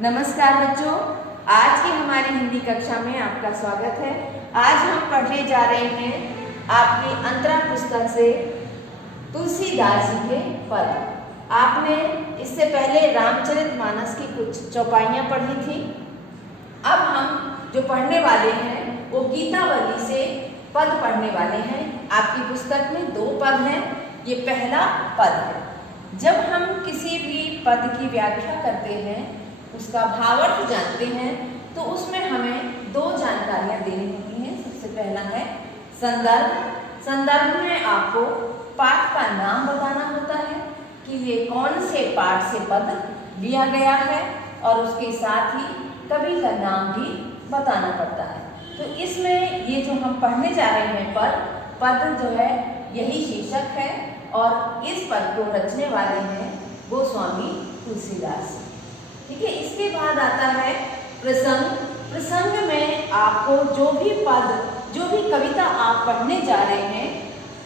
नमस्कार बच्चों, आज की हमारी हिंदी कक्षा में आपका स्वागत है। आज हम पढ़ने जा रहे हैं आपकी अंतरा पुस्तक से तुलसीदास जी के पद। आपने इससे पहले रामचरितमानस की कुछ चौपाइयाँ पढ़ी थी। अब हम जो पढ़ने वाले हैं वो गीतावली से पद पढ़ने वाले हैं। आपकी पुस्तक में 2 पद हैं। ये पहला पद है। जब हम किसी भी पद की व्याख्या करते हैं, उसका भावार्थ जानते हैं, तो उसमें हमें 2 जानकारियाँ देनी होती हैं। सबसे पहला है संदर्भ। संदर्भ में आपको पाठ का नाम बताना होता है कि ये कौन से पाठ से पद लिया गया है, और उसके साथ ही कवि का नाम भी बताना पड़ता है। तो इसमें ये जो हम पढ़ने जा रहे हैं पद जो है यही शीर्षक है, और इस पद को रचने वाले हैं गोस्वामी तुलसीदास। ठीक है। इसके बाद आता है प्रसंग। प्रसंग में आपको जो भी पद, जो भी कविता आप पढ़ने जा रहे हैं,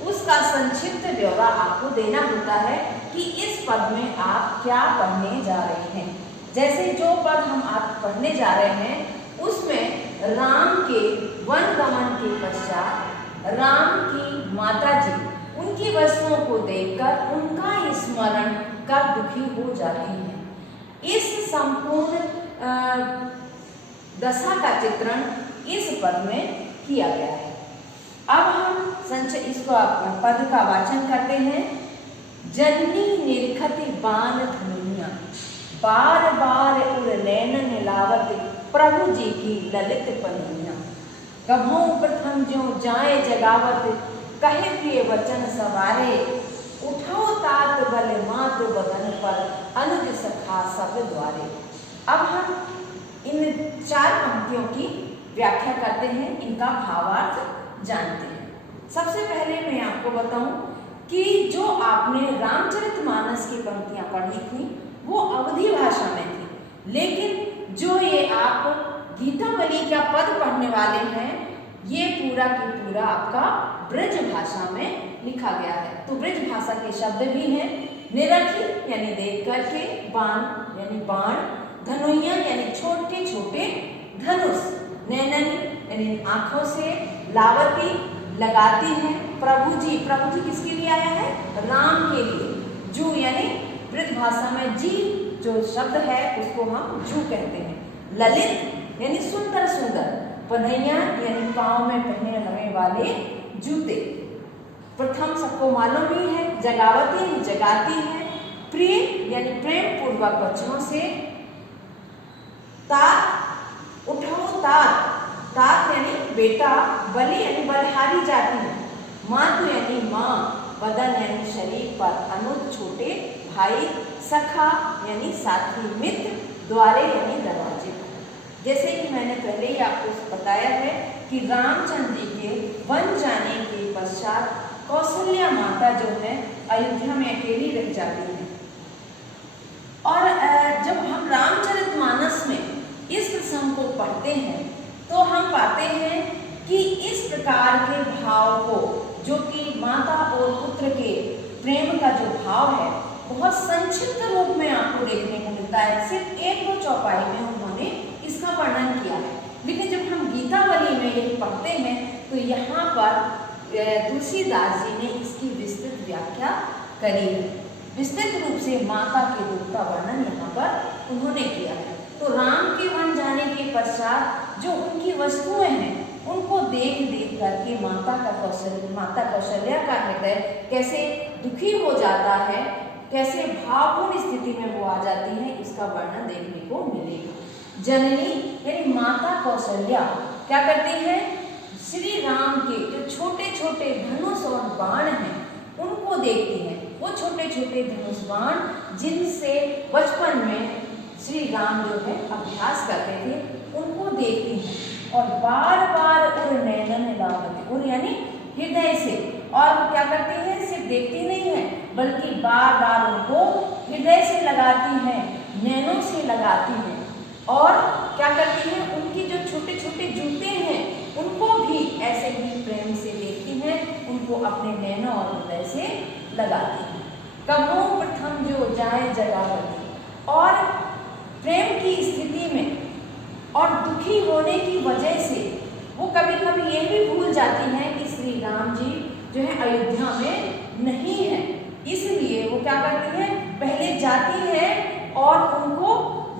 उसका संक्षिप्त ब्यौरा आपको देना होता है कि इस पद में आप क्या पढ़ने जा रहे हैं। जैसे जो पद हम आप पढ़ने जा रहे हैं उसमें राम के वन गमन के पश्चात राम की माता जी उनकी वस्तुओं को देखकर उनका स्मरण कर दुखी हो जाती हैं। इस संपूर्ण दशा का चित्रण इस पद में किया गया है। अब हम इसको पद का वाचन करते हैं। जननी निरखति बाण धनुया, बार बार उर नैनन लावत प्रभु जी की ललित पनुया। कभों प्रथम ज्यों जाए जगावत, कहे प्रिय वचन सवारे। उठो तात बल मातु बदन पर, अनुज सखा सब द्वारे। अब हम इन 4 पंक्तियों की व्याख्या करते हैं, इनका भावार्थ जानते हैं। सबसे पहले मैं आपको बताऊं कि जो आपने रामचरितमानस की पंक्तियां पढ़ी थी वो अवधी भाषा में थी, लेकिन जो ये आप गीतावली का पद पढ़ने वाले हैं ये पूरा की पूरा आपका ब्रज भाषा में लिखा गया है। तो ब्रज भाषा के शब्द भी हैं। निरखी यानी देख करके, बाण यानी बाण, धनुया यानी छोटे छोटे धनुष, नैनन यानी आंखों से, लावती लगाती है, प्रभु जी किसके लिए आया है? राम के लिए। जू यानी ब्रज भाषा में जी जो शब्द है उसको हम जू कहते हैं। ललित यानी सुंदर सुंदर, पन्हैया यानी पाँव में पहने जाने वाले जूते। प्रथम सबको मालूम ही है, जगावती जगाती है, प्रिय यानी प्रेम पूर्वक वचनों से, तात उठाओ तात यानी बेटा, बलि यानी बलिहारी जाती है, मातु यानी माँ, बदन यानी शरीर पर, अनुज छोटे भाई, सखा यानी साथी मित्र, द्वारे यानी दरवाजे पर। जैसे कि मैंने पहले ही आपको बताया है कि रामचंद्र जी के वन जाने के पश्चात कौशल्या माता जो है अयोध्या में अकेली रह जाती है। और जब हम रामचरितमानस में इस प्रसंग को पढ़ते हैं तो हम पाते हैं कि इस प्रकार के भाव को, जो कि माता और पुत्र के प्रेम का जो भाव है, बहुत संक्षिप्त रूप में आपको देखने को मिलता है। सिर्फ 1-2 चौपाई में उन्होंने इसका वर्णन किया है। लेकिन जब हम गीतावली में ये पढ़ते हैं तो यहाँ पर तुलसीदास जी ने इसकी विस्तृत व्याख्या करी है। विस्तृत रूप से माता के दुख का वर्णन यहाँ पर उन्होंने किया है। तो राम के वन जाने के पश्चात जो उनकी वस्तुएं हैं उनको देख करके माता कौशल्या का हृदय कैसे दुखी हो जाता है, कैसे भावपूर्ण स्थिति में वो आ जाती है, इसका वर्णन देखने को मिलेगा। जननी यानी माता कौशल्या क्या करती है? श्री राम के जो छोटे छोटे धनुष और बाण हैं उनको देखती हैं। वो छोटे छोटे धनुष बाण जिनसे बचपन में श्री राम जो है अभ्यास करते थे, उनको देखती हैं और बार बार उर नैनन लावती, उर यानी हृदय से, और क्या करती हैं? सिर्फ देखती नहीं है बल्कि बार बार उनको हृदय से लगाती हैं, नैनों से लगाती हैं। और क्या करती हैं? उनकी जो छोटे छोटे जूते हैं उनको भी ऐसे ही प्रेम से देखती हैं, उनको अपने नैनों और हृदय से लगाती हैं। कभों प्रथम जो जाए जगावती, और प्रेम की स्थिति दुखी होने की वजह से वो कभी कभी ये भी भूल जाती हैं कि श्री राम जी जो है अयोध्या में नहीं है। इसलिए वो क्या करती है, पहले जाती है और उनको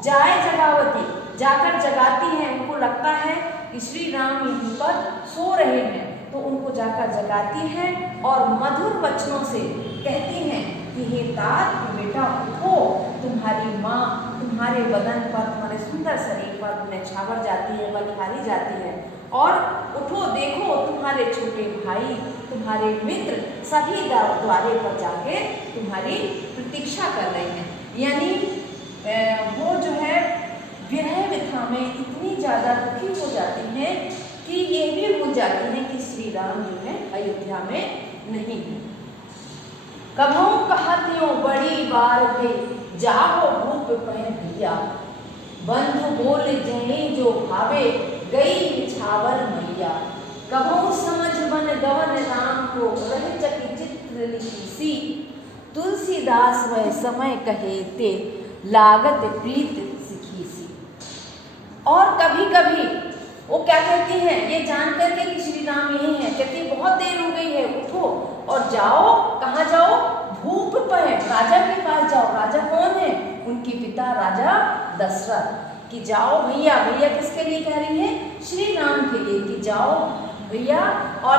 जाए जगावती जाकर जगाती है। उनको लगता है कि श्री राम यहीं पर सो रहे हैं, तो उनको जाकर जगाती है और मधुर वचनों से कहती हैं कि हे तात, बेटा उठो, तुम्हारी माँ तुम्हारे बदन पर, तुम्हारे सुंदर शरीर पर न्यौछावर जाती है, बलिहारी जाती है, और उठो, देखो तुम्हारे छोटे भाई, तुम्हारे मित्र सभी द्वारे पर जाके तुम्हारी प्रतीक्षा कर रहे हैं। यानी वो जो है विरह व्यथा में इतनी ज़्यादा दुखी हो जाती हैं कि ये भी भूल जाती हैं कि श्री राम जो है अयोध्या में नहीं है। कभों कहतियों बड़ी बार थे, जाहो भूप पह भैया, बंधु बोल जही जो भावे, गई निछावर मैया। कभों समझ बन गवन राम को, रह चकी चित्र लिखी सी, तुलसीदास वह समय कहे ते, लागत प्रीत सिखी सी। और कभी कभी वो क्या कहती हैं, ये जान करके कि श्री राम यही है, कहती बहुत देर हो गई है, उठो और जाओ। कहाँ जाओ? भूप पर, राजा के पास जाओ। राजा कौन है? उनके पिता राजा दशरथ। कि जाओ भैया, भैया किसके लिए कह रही है? श्री राम के लिए, कि जाओ भैया और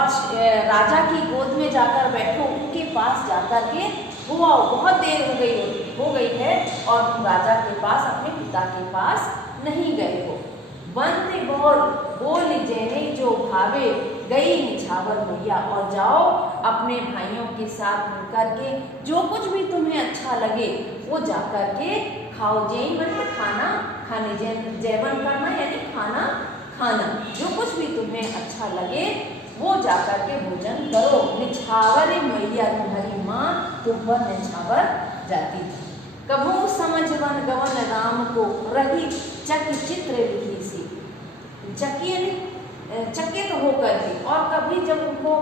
राजा की गोद में जाकर बैठो, उनके पास जाकर के हो आओ, बहुत देर हो गई है और तुम राजा के पास, अपने पिता के पास नहीं गए हो। बंद बोल जैने जो भावे, गई निछावर मैया। और जाओ अपने भाइयों के साथ मिलकर के जो कुछ भी तुम्हें अच्छा लगे वो जा कर के खाओ। जैन मतलब खाना खाने, जैवन करना यानी खाना खाना, जो कुछ भी तुम्हें अच्छा लगे वो जा कर के भोजन करो। निछावर मैया, तुम्हारी माँ तुम पर निछावर जाती थी। कभू समझ वन गवन राम को, रही चक चित्र लिखी सी। चकित होकर के, और कभी जब उनको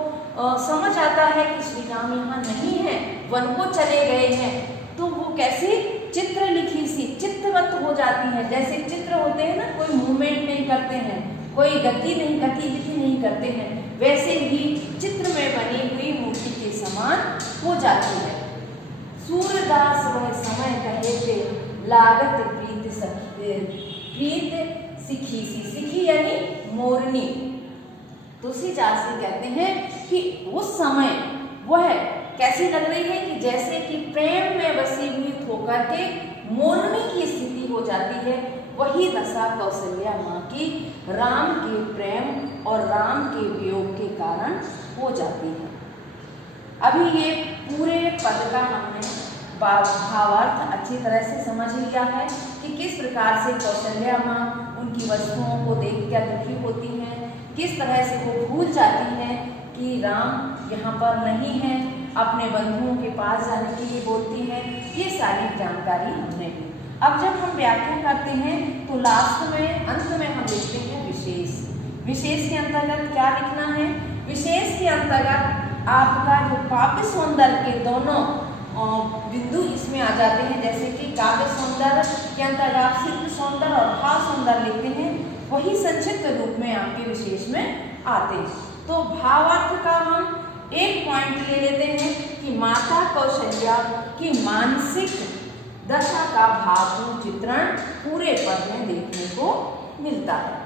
समझ आता है कि श्री राम यहाँ नहीं है, वन को चले गए हैं, तो वो कैसे चित्र लिखी सी, चित्रवत हो जाती है। जैसे चित्र होते हैं ना, कोई मूवमेंट नहीं करते हैं, कोई गतिविधि नहीं करते हैं, वैसे ही चित्र में बनी हुई मूर्ति के समान हो जाती है। सूरदास वह समय कहे थे, लागत प्रीत सिखी सी। सिखी यानी मोरनी। तुलसीदास जी कहते हैं कि उस समय वह कैसी लग रही है कि जैसे कि प्रेम में बसी हुई होकर के मोरनी की स्थिति हो जाती है। वही दशा कौशल्या माँ की राम के प्रेम और राम के वियोग के कारण हो जाती है। अभी ये पूरे पद का हमने भावार्थ अच्छी तरह से समझ लिया है कि किस प्रकार से कौशल्या माँ उनकी वस्तुओं को देखकर दुखी होती हैं, किस तरह से वो भूल जाती हैं कि राम यहाँ पर नहीं है, अपने बंधुओं के पास जाने के लिए बोलती हैं। ये सारी जानकारी हमने ली। अब जब हम व्याख्या करते हैं तो लास्ट में, अंत में हम लिखते हैं विशेष। विशेष के अंतर्गत क्या लिखना है? विशेष के अंतर्गत आपका जो काव्य सौंदर्य के दोनों बिंदु इसमें आ जाते हैं। जैसे कि काव्य सौंदर्य के अंतर्गत शिल्प सौंदर्य और भाव सौंदर्य लिखते हैं, वही संक्षिप्त रूप में आपके विशेष में आते हैं। तो भावार्थ का हम एक पॉइंट ले लेते हैं कि माता कौशल्या की मानसिक दशा का भावपूर्ण चित्रण पूरे पद में देखने को मिलता है।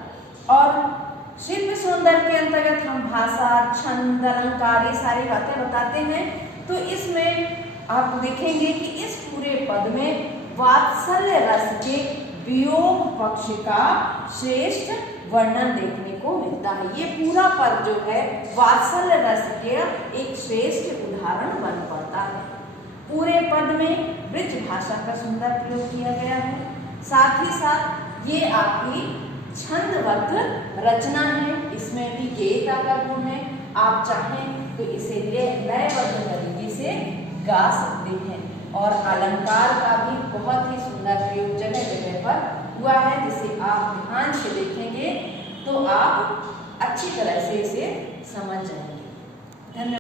और शिल्प सौंदर्य के अंतर्गत हम भाषा, छंद, अलंकार ये सारी बातें बताते हैं। तो इसमें आप देखेंगे कि इस पूरे पद में वात्सल्य रस के वियोग पक्ष का श्रेष्ठ वर्णन देखने को मिलता है। ये पूरा पद जो है वात्सल्य रस के एक श्रेष्ठ उदाहरण बन पड़ता है। पूरे पद में ब्रज भाषा का सुंदर प्रयोग किया गया है। साथ ही साथ ये आपकी छंदबद्ध रचना है, इसमें भी गेयता का गुण है। आप चाहें तो इसे लयबद्ध तरीके से गा सकते हैं। और अलंकार का भी बहुत ही सुंदर प्रयोग जगह जगह पर हुआ है, जिसे आप ध्यान से देखेंगे तो आप अच्छी तरह से इसे समझ जाएंगे। धन्यवाद।